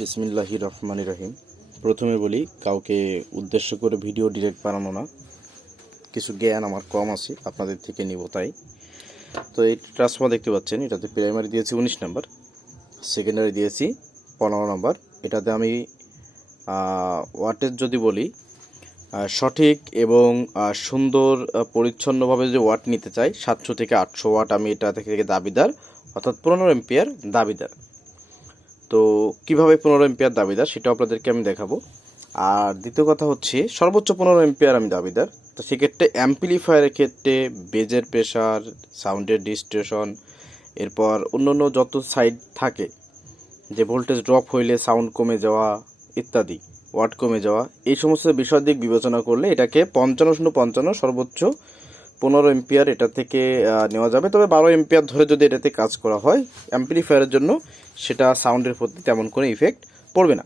বিসমিল্লাহির রহমানির রহিম। প্রথমে বলি, কাউকে উদ্দেশ্য করে ভিডিও ডিরেক্ট বানানো না, কিছু জ্ঞান আমার কম আছে, আপনাদের থেকে নিব তাই। তো এই ট্রান্সফর্মার দেখতে পাচ্ছেন, এটাতে প্রাইমারি দিয়েছি 19 নাম্বার, সেকেন্ডারি দিয়েছি 15 নাম্বার। এটাতে আমি ওয়াটেজ যদি বলি, সঠিক এবং সুন্দর পরিচ্ছন্নভাবে যে ওয়াট নিতে চাই 700 থেকে 800 ওয়াট আমি এটা থেকে দাবিদার, অর্থাৎ 15 এম্পিয়ার দাবিদার। তো কিভাবে 15 এম্পিয়ার দাবিদার সেটা আপনাদেরকে আমি দেখাবো। আর দ্বিতীয় কথা হচ্ছে সর্বোচ্চ 15 এম্পিয়ার আমি দাবিদার। তো সেক্ষেত্রে অ্যাম্পলিফায়ারের ক্ষেত্রে বেজের প্রেশার, সাউন্ডের ডিস্টর্শন, এরপর অন্যান্য যত সাইড থাকে, যে ভোল্টেজ ড্রপ হইলে সাউন্ড কমে যাওয়া ইত্যাদি, ওয়াট কমে যাওয়া, এই সমস্ত বিষয় দিক বিবেচনা করলে এটাকে 55 সর্বোচ্চ 15 এম্পিয়ার এটা থেকে নেওয়া যাবে। তবে 12 এম্পিয়ার ধরে যদি এটাতে কাজ করা হয় অ্যাম্পলিফায়ারের জন্য, সেটা সাউন্ডের প্রতি তেমন কোনো ইফেক্ট পড়বে না।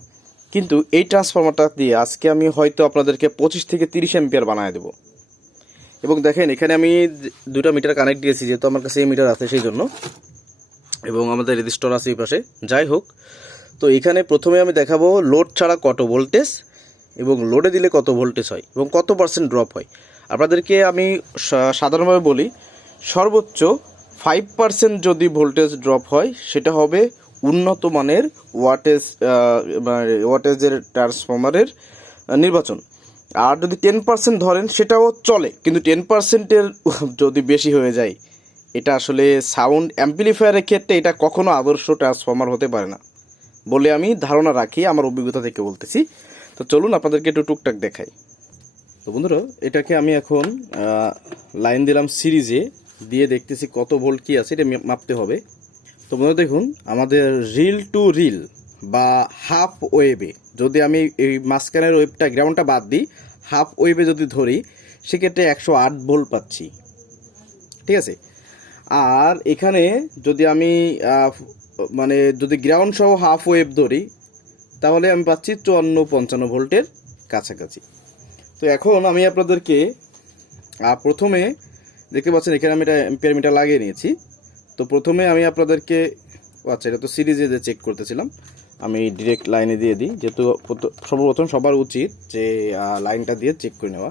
কিন্তু এই ট্রান্সফরমারটা দিয়ে আজকে আমি হয়তো আপনাদেরকে 25 থেকে 30 এম্পিয়ার বানিয়ে দেবো। এবং দেখেন, এখানে আমি দুটা মিটার কানেক্ট দিয়েছি, যেহেতু আমার কাছে এই মিটার আছে সেই জন্য, এবং আমাদের রেজিস্টার আছে এই পাশে। যাই হোক, তো এখানে প্রথমে আমি দেখাবো লোড ছাড়া কত ভোল্টেজ এবং লোডে দিলে কত ভোল্টেজ হয় এবং কত পার্সেন্ট ড্রপ হয়। আপনাদেরকে আমি সাধারণভাবে বলি, সর্বোচ্চ 5% যদি ভোল্টেজ ড্রপ হয় সেটা হবে উন্নত মানের ওয়াটেজের ট্রান্সফরমারের নির্বাচন। আর যদি 10% ধরেন সেটাও চলে, কিন্তু 10%-এর যদি বেশি হয়ে যায়, এটা আসলে সাউন্ড অ্যাম্পলিফায়ারের ক্ষেত্রে এটা কখনো আদর্শ ট্রান্সফরমার হতে পারে না বলে আমি ধারণা রাখি, আমার অভিজ্ঞতা থেকে বলতেছি। তো চলুন আপনাদেরকে একটু টুকটাক দেখাই। তো বন্ধুরা, এটাকে আমি এখন লাইন দিলাম সিরিজে, দিয়ে দেখতেছি কত ভোল্ট কি আছে, এটা মাপতে হবে। তো বন্ধুরা দেখুন, আমাদের রিল টু রিল বা হাফ ওয়েভে যদি আমি এই মাঝখানের ওয়েভটা গ্রাউন্ডটা বাদ দিই, হাফ ওয়েভে যদি ধরি, সেক্ষেত্রে 108 ভোল্ট পাচ্ছি, ঠিক আছে। আর এখানে যদি আমি যদি গ্রাউন্ড সহ হাফ ওয়েভ ধরি, তাহলে আমি পাচ্ছি 54-55 ভোল্টের কাছাকাছি। তো এখন আমি আপনাদেরকে প্রথমে দেখতে পাচ্ছেন এখানে আমি এটা এম্পিয়ার মিটার লাগিয়ে নিয়েছি। তো প্রথমে আমি আপনাদেরকে, আচ্ছা এটা তো সিরিজে দিয়ে চেক করতেছিলাম, আমি ডিরেক্ট লাইনে দিয়ে দিই, যেহেতু সর্বপ্রথম সবার উচিত যে লাইনটা দিয়ে চেক করে নেওয়া।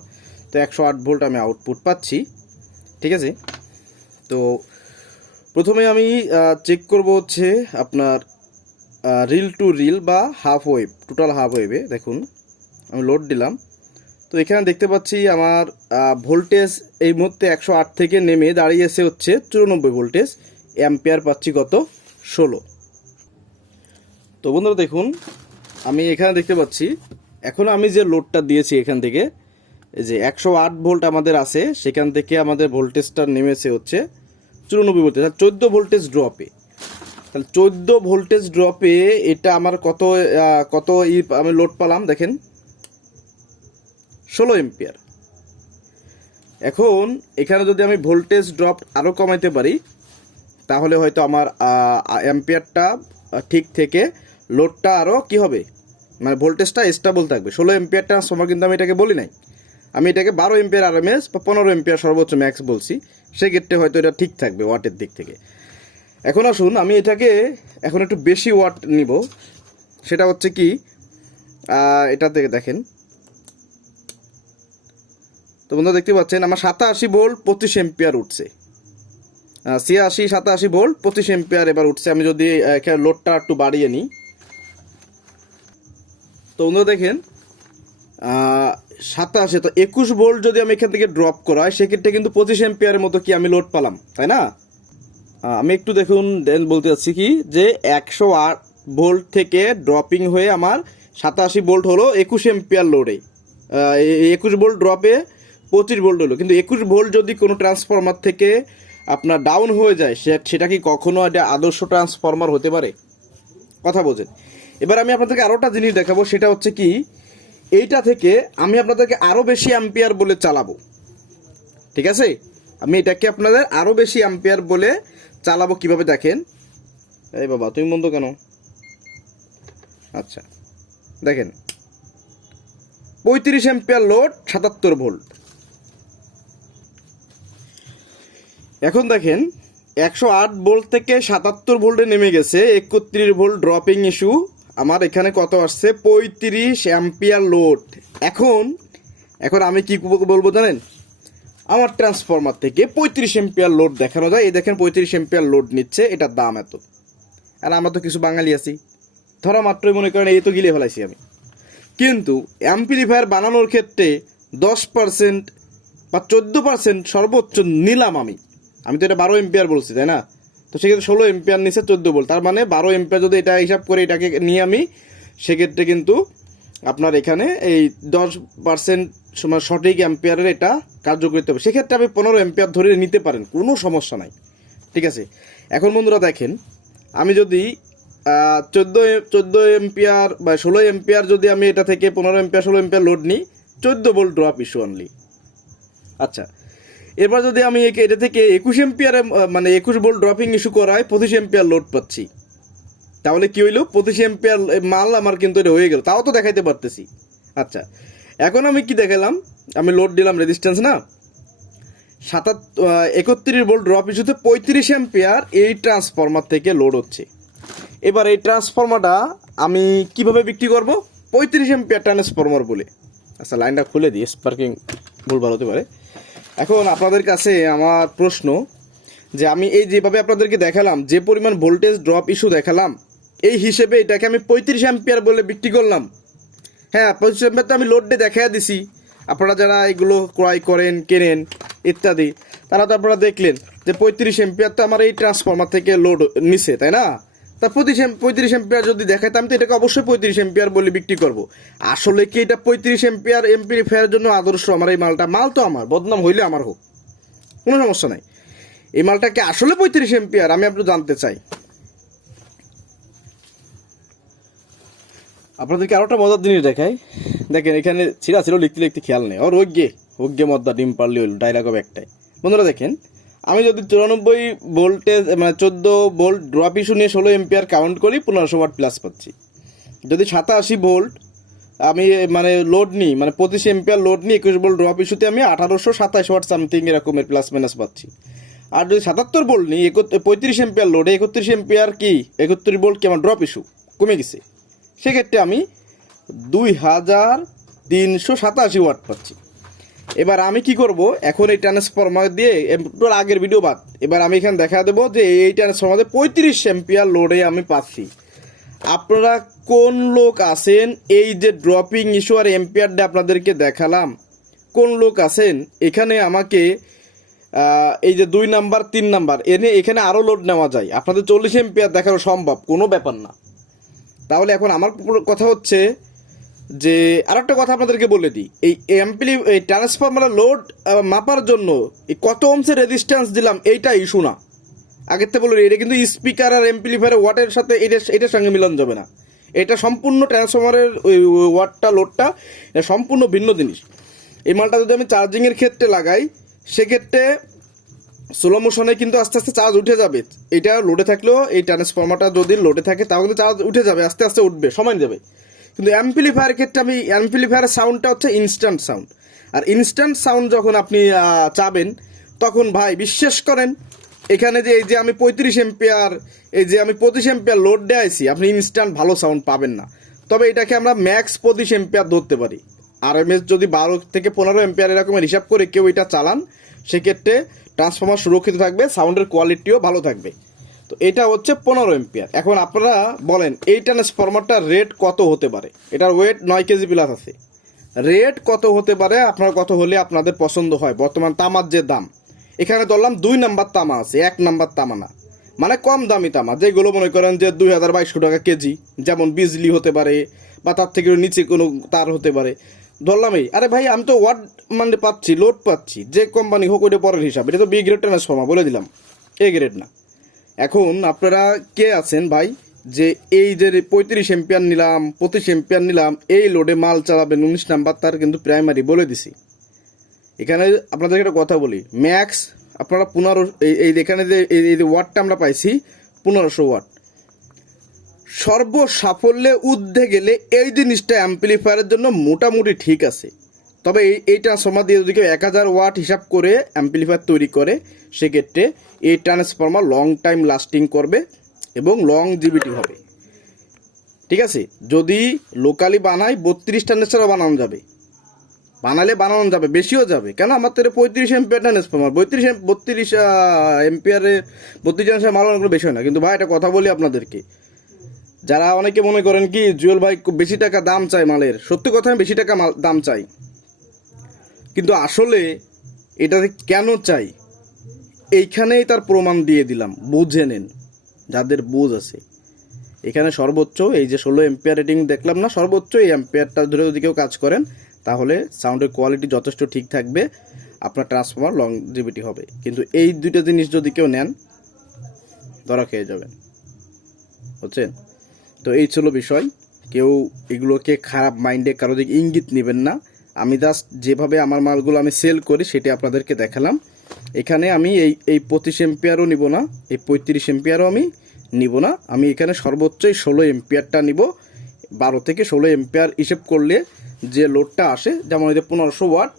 তো 108 ভোল্ট আমি আউটপুট পাচ্ছি, ঠিক আছে। তো প্রথমে আমি চেক করব হচ্ছে আপনার রিল টু রিল বা হাফ ওয়েভ, টোটাল হাফ ওয়েভে। দেখুন আমি লোড দিলাম, তো এখানে দেখতে পাচ্ছি আমার ভোল্টেজ এই মুহূর্তে 108 থেকে নেমে দাঁড়িয়েছে হচ্ছে 94 ভোল্টেজ, অ্যাম্পিয়ার পাচ্ছি কত 16। তো বন্ধুরা দেখুন, আমি এখানে দেখতে পাচ্ছি এখন আমি যে লোডটা দিয়েছি এখান থেকে, এই যে 108 ভোল্ট আমাদের আছে, সেখান থেকে আমাদের ভোল্টেজটা নেমেছে হচ্ছে 94 ভোল্টেজ, 14 ভোল্টেজ ড্রপে। তাহলে 14 ভোল্টেজ ড্রপে এটা আমার কত আমি লোড পেলাম, দেখেন 16 এম্পিয়ার। এখন এখানে যদি আমি ভোল্টেজ ড্রপ আরও কমাইতে পারি, তাহলে হয়তো আমার অ্যাম্পিয়ারটা ঠিক থেকে লোডটা আরও কি হবে, মানে ভোল্টেজটা স্টেবল থাকবে। 16 এম্পিয়ার ট্রান্সফর্মার কিন্তু আমি এটাকে বলি নাই, আমি এটাকে 12 এম্পিয়ার আরএমএস বা 15 এম্পিয়ার সর্বোচ্চ ম্যাক্স বলছি। সেক্ষেত্রে হয়তো এটা ঠিক থাকবে ওয়াটের দিক থেকে। এখন আসুন, আমি এটাকে এখন একটু বেশি ওয়াট নিব, সেটা হচ্ছে কি, এটা থেকে দেখেন। তো বন্ধুরা দেখতে পাচ্ছেন আমার 87 ভোল্ট 25 এম্পিয়ার উঠছে, 87 ভোল্ট 25 এম্পিয়ার এবার উঠছে। আমি যদি এখানে লোডটা একটু বাড়িয়ে নিই, তো বন্ধুরা দেখেন 87, তো 21 ভোল্ট যদি আমি এখান থেকে ড্রপ করাই, সেক্ষেত্রে কিন্তু 25 এম্পিয়ারের মতো কি আমি লোড পেলাম, তাই না? আমি একটু দেখুন বলতে চাচ্ছি কি, যে 108 ভোল্ট থেকে ড্রপিং হয়ে আমার 87 ভোল্ট হলো 21 এম্পিয়ার লোডে, 21 ভোল্ট ড্রপে 25 ভোল্ট হলো। কিন্তু 21 ভোল্ট যদি কোনো ট্রান্সফরমার থেকে আপনার ডাউন হয়ে যায়, সেটা কি কখনো একটা আদর্শ ট্রান্সফরমার হতে পারে? কথা বোঝেন। এবার আমি আপনাদেরকে আরও একটা জিনিস দেখাবো, সেটা হচ্ছে কি, এইটা থেকে আমি আপনাদেরকে আরও বেশি অ্যাম্পিয়ার বলে চালাবো, ঠিক আছে। আমি এটাকে আপনাদের আরও বেশি অ্যাম্পিয়ার বলে চালাবো। কিভাবে দেখেন, এই বাবা তুমি বন্ধ কেন, আচ্ছা দেখেন 35 এম্পিয়ার লোড 77 ভোল্ট। এখন দেখেন 108 ভোল্ট থেকে 77 ভোল্টে নেমে গেছে, 31 ভোল্ট ড্রপিং ইস্যু আমার এখানে কত আসছে 35 অ্যাম্পিয়ার লোড। এখন এখন আমি কি বলবো জানেন, আমার ট্রান্সফরমার থেকে 35 এম্পিয়ার লোড দেখানো যায়। এই দেখেন 35 এম্পিয়ার লোড নিচ্ছে, এটার দাম এত। আর আমরা তো কিছু বাঙালি আছি, ধরা মাত্রই মনে করেন এই তো গিলে ফেলাইছি আমি। কিন্তু অ্যাম্পলিফায়ার বানানোর ক্ষেত্রে 10% বা 14% সর্বোচ্চ নিলাম আমি। তো এটা 12 এম্পিয়ার বলছি, তাই না? তো সেক্ষেত্রে 16 এম্পিয়ার নিচ্ছে 14 ভোল্ট, তার মানে 12 এম্পিয়ার যদি এটা হিসাব করে এটাকে নিয়ে আমি, সেক্ষেত্রে কিন্তু আপনার এখানে এই 10% সময় সঠিক অ্যাম্পিয়ারের এটা কার্যকরিতা হবে। সেক্ষেত্রে আপনি 15 এম্পিয়ার ধরে নিতে পারেন, কোনো সমস্যা নাই, ঠিক আছে। এখন বন্ধুরা দেখেন, আমি যদি 14 এম্পিয়ার বা 16 এম্পিয়ার যদি আমি এটা থেকে 15 এম্পিয়ার 16 এম্পিয়ার লোড নিই, 14 ভোল্ট ড্রপ ইস্যু অনলি। আচ্ছা, এবার যদি আমি এটা থেকে 21 এম্পিয়ারে মানে 21 ভোল্ট ড্রপিং ইস্যু করায় 25 এম্পিয়ার লোড পাচ্ছি, তাহলে কি হইলো 25 এম্পিয়ার মাল আমার কিন্তু এটা হয়ে গেল, তাও তো দেখাইতে পারতেছি। আচ্ছা, এখন আমি কি দেখালাম, আমি লোড দিলাম রেজিস্ট্যান্স না 31 ভোল্ট ড্রপ ইস্যুতে 35 এম্পিয়ার এই ট্রান্সফরমার থেকে লোড হচ্ছে। এবার এই ট্রান্সফরমারটা আমি কিভাবে বিক্রি করব, 35 এম্পিয়ার ট্রান্সফরমার বলে। আচ্ছা, লাইনটা খুলে দিই, স্পার্কিং ভুলভাল হতে পারে। এখন আপনাদের কাছে আমার প্রশ্ন, যে আমি এই যেভাবে আপনাদেরকে দেখালাম, যে পরিমাণ ভোল্টেজ ড্রপ ইস্যু দেখালাম, এই হিসেবে এটাকে আমি 35 অ্যাম্পিয়ার বলে বিক্রি করলাম। হ্যাঁ, 25 অ্যাম্পিয়ার তো আমি লোড দিয়ে দেখা দিছি। আপনারা যারা এগুলো ক্রয় করেন, কেনেন ইত্যাদি, তারা তো আপনারা দেখলেন যে 35 অ্যাম্পিয়ার তো আমার এই ট্রান্সফরমার থেকে লোড নিছে, তাই না? তা 35 অ্যাম্পিয়ার যদি দেখাতাম তো এটাকে অবশ্যই 35 অ্যাম্পিয়ার বলে বিক্রি করব। আসলে কি এটা 35 অ্যাম্পিয়ার এমপ্লিফায়ারের জন্য আদর্শ আমার এই মালটা? মাল তো আমার, বদনাম হইলে আমার হোক, কোনো সমস্যা নাই। এই মালটা কি আসলে 35 এম্পিয়ার আমি একটু জানতে চাই। আপনাদেরকে আরো একটা মজার জিনিস দেখাই। দেখেন এখানে ছিঁড়া ছিল, লিখতে লিখতে খেয়াল নেই। ওর হোগ্যে মদ্দা ডিম পারলি হইল, ডায়লগ হবে একটাই। বন্ধুরা দেখেন, আমি যদি 94 ভোল্টেজ মানে 14 ভোল্ট ড্রপ ইস্যু নিয়ে 16 এম্পিয়ার কাউন্ট করি, 1500 ওয়াট প্লাস পাচ্ছি। যদি 87 ভোল্ট আমি মানে লোড নিই, মানে 25 এম্পিয়ার লোড নিই 21 ভোল্ট ড্রপ ইস্যুতে আমি 1827 ওয়াট সামথিং এরকমের প্লাস মাইনাস পাচ্ছি। আর যদি 77 ভোল্ট নিই 35 এম্পিয়ার লোডে 31 এম্পিয়ার কি 31 ভোল্ট কি আমার ড্রপ ইস্যু কমে গেছে, সেক্ষেত্রে আমি 2387 ওয়াট পাচ্ছি। এবার আমি কি করব, এখন এই ট্রান্সফরমার দিয়ে আগের ভিডিও বাদ, এবার আমি এখানে দেখা দেবো যে এই ট্রান্সফরমারে 35 এম্পিয়ার লোডে আমি পাচ্ছি। আপনারা কোন লোক আছেন, এই যে ড্রপিং ইস্যু আর এম্পিয়ারটা আপনাদেরকে দেখালাম, কোন লোক আছেন এখানে আমাকে এই যে 2 নাম্বার 3 নাম্বার এখানে আরও লোড নেওয়া যায়, আপনাদের 40 এম্পিয়ার দেখানো সম্ভব, কোনো ব্যাপার না। তাহলে এখন আমার কথা হচ্ছে যে আরেকটা কথা আপনাদেরকে বলে দিই, এই ট্রান্সফরমারের লোড মাপার জন্য এই কত ওহমসের রেজিস্ট্যান্স দিলাম এইটা ইস্যু না। আগের থেকে বলে এটা কিন্তু স্পিকার আর এমপ্লিফায়ারের ওয়াটের সাথে এটার সঙ্গে মিলন যাবে না। এটা সম্পূর্ণ ট্রান্সফরমারের ওয়াটটা লোডটা এটা সম্পূর্ণ ভিন্ন জিনিস। এই মালটা যদি আমি চার্জিংয়ের ক্ষেত্রে লাগাই, সেক্ষেত্রে স্লো মোশনে কিন্তু আস্তে আস্তে চার্জ উঠে যাবে। এটা লোডে থাকলেও এই ট্রান্সফরমারটা যদি লোডে থাকে তাও কিন্তু চার্জ উঠে যাবে, আস্তে আস্তে উঠবে, সময় দেবে। কিন্তু অ্যাম্পলিফায়ারের ক্ষেত্রে আমি অ্যাম্পলিফায়ারের সাউন্ডটা হচ্ছে ইনস্ট্যান্ট সাউন্ড, আর ইনস্ট্যান্ট সাউন্ড যখন আপনি চাবেন তখন ভাই বিশ্বাস করেন, এখানে যে এই যে আমি 35 এম্পিয়ার এই যে আমি 25 এম্পিয়ার লোড দেয়াইছি, আপনি ইনস্ট্যান্ট ভালো সাউন্ড পাবেন না। তবে এটাকে আমরা ম্যাক্স 25 এম্পিয়ার ধরতে পারি। আরএমএস যদি 12 থেকে 15 এম্পিয়ার এরকমের হিসাব করে কেউ এটা চালান, সেক্ষেত্রে ট্রান্সফরমার সুরক্ষিত থাকবে, সাউন্ডের কোয়ালিটিও ভালো থাকবে। তো এটা হচ্ছে 15 এম্পিয়ার। এখন আপনারা বলেন এই ট্রান্সফরমারটার রেট কত হতে পারে? এটার ওয়েট 9 কেজি প্লাস আছে। রেট কত হতে পারে, আপনার কত হলে আপনাদের পছন্দ হয়? বর্তমান তামার যে দাম, এখানে ধরলাম 2 নাম্বার তামা আছে, 1 নাম্বার তামা না, মানে কম দামি তামা, যেগুলো মনে করেন যে 2200 টাকা কেজি, যেমন বিজলি হতে পারে বা তার থেকে নিচে কোনো তার হতে পারে। ধরলাম এই, আরে ভাই আমি তো ওয়াট মানে পাচ্ছি, লোড পাচ্ছি, যে কোম্পানি হোক ওইটা পরের হিসাব, এটা তো বি গ্রেড ট্রান্সফরমার বলে দিলাম, এ গ্রেড না। এখন আপনারা কে আছেন ভাই যে এই যে 35 এম্পিয়ার নিলাম 25 এম্পিয়ার নিলাম এই লোডে মাল চালাবেন? 19 নাম্বার তার কিন্তু প্রাইমারি বলে দিছি। এখানে আপনাদেরকে একটা কথা বলি, ম্যাক্স আপনারা 15 এই এখানে যে এই ওয়াটটা আমরা পাইছি 1500 ওয়াট। সর্ব সাফল্যে ঊর্ধ্বে গেলে এই জিনিসটা অ্যাম্পলিফায়ারের জন্য মোটামুটি ঠিক আছে। তবে এই ট্রান্সফরমার দিয়ে যদি কেউ 1000 ওয়াট হিসাব করে অ্যাম্পলিফায়ার তৈরি করে, সেক্ষেত্রে এই ট্রান্সফরমার লং টাইম লাস্টিং করবে এবং লং জিবিটি হবে। ঠিক আছে, যদি লোকালি বানাই 32 ট্রান্সফর্মার বানানো যাবে, বানানো যাবে, বেশিও যাবে। কেন আমার তো 35 এম্পিয়ার ট্রান্সফর্মার, 32 এম্পিয়ারে 32 ট্রান্সফর্মার মাল অনেকগুলো বেশি হয় না। কিন্তু ভাই একটা কথা বলি আপনাদেরকে, যারা অনেকে মনে করেন কি জুয়েল ভাই খুব বেশি টাকা দাম চাই মালের, সত্যি কথা আমি বেশি টাকা দাম চাই, কিন্তু আসলে এটা কেন চাই এইখানেই তার প্রমাণ দিয়ে দিলাম, বুঝে নেন যাদের বুঝ আছে। এখানে সর্বোচ্চ এই যে 16 এম্পিয়ার রেটিং দেখলাম না, সর্বোচ্চ এই এম্পিয়ারটা ধরে যদি কেউ কাজ করেন তাহলে সাউন্ডের কোয়ালিটি যথেষ্ট ঠিক থাকবে, আপনার ট্রান্সফর্মার লংজিভিটি হবে। কিন্তু এই দুইটা জিনিস যদি কেউ নেন ধরা খেয়ে যাবেন, বুঝছেন? তো এই ছিল বিষয়, কেউ এগুলোকে খারাপ মাইন্ডে কারো দিকে ইঙ্গিত নেবেন না। আমি জাস্ট যেভাবে আমার মালগুলো আমি সেল করি সেটা আপনাদেরকে দেখালাম। এখানে আমি এই 25 এম্পিয়ারও নিব না, এই 35 এম্পিয়ারও আমি নিব না, আমি এখানে সর্বোচ্চই 16 এম্পিয়ারটা নিব। 12 থেকে 16 এম্পিয়ার হিসেব করলে যে লোডটা আসে, যেমন এই যে 1500 ওয়াট,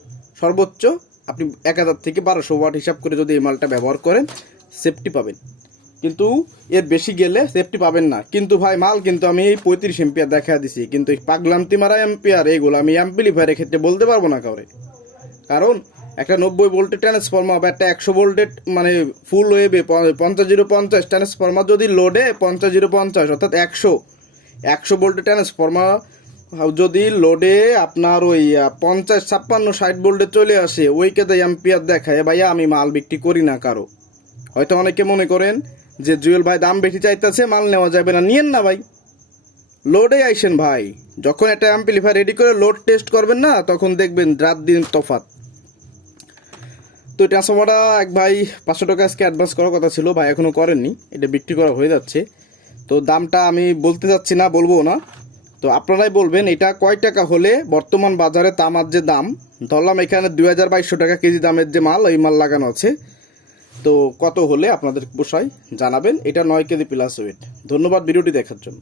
সর্বোচ্চ আপনি 1000 থেকে 1200 ওয়াট হিসাব করে যদি এই মালটা ব্যবহার করেন সেফটি পাবেন, কিন্তু এর বেশি গেলে সেফটি পাবেন না। কিন্তু ভাই মাল কিন্তু আমি এই 35 এম্পিয়ার দেখা দিছি, কিন্তু এই পাগলামতি মারা এম্পিয়ার এইগুলো আমি অ্যাম্পলিফায়ারের ক্ষেত্রে বলতে পারবো না কাউরে। কারণ একটা 90 ভোল্টের ট্রান্সফর্মার বা একটা 100 ভোল্টের মানে ফুল ওয়েবে 50-050 ট্রান্সফর্মার যদি লোডে 50-050 অর্থাৎ 100 ভোল্টের ট্রান্সফর্মার যদি লোডে আপনার ওই 50-56-60 ভোল্টে চলে আসে, ওই কেদে এম্পিয়ার দেখায়, ভাইয়া আমি মাল বিক্রি করি না কারো। হয়তো অনেকে মনে করেন যে জুয়েল ভাই দাম বেশি চাইতেছে, মাল নেওয়া যাবে না, নিয়েন না ভাই, লোডে আইসেন ভাই। যখন একটা অ্যাম্পলিফায়ার রেডি করে লোড টেস্ট করবেন না, তখন দেখবেন রাত দিন তফাৎ। তো ট্রান্সফর্মারটা এক ভাই 500 টাকা আজকে অ্যাডভান্স করার কথা ছিল, ভাই এখনও করেননি, এটা বিক্রি করা হয়ে যাচ্ছে। তো দামটা আমি বলতে যাচ্ছি না, বলবো না, তো আপনারাই বলবেন এটা কয় টাকা হলে বর্তমান বাজারে তামার যে দাম ধরলাম, এখানে 2200 টাকা কেজি দামের যে মাল, এই মাল লাগানো আছে, তো কত হলে আপনাদের পোষায় জানাবেন। এটা 9 কেজি প্লাস ওয়েট। ধন্যবাদ ভিডিওটি দেখার জন্য।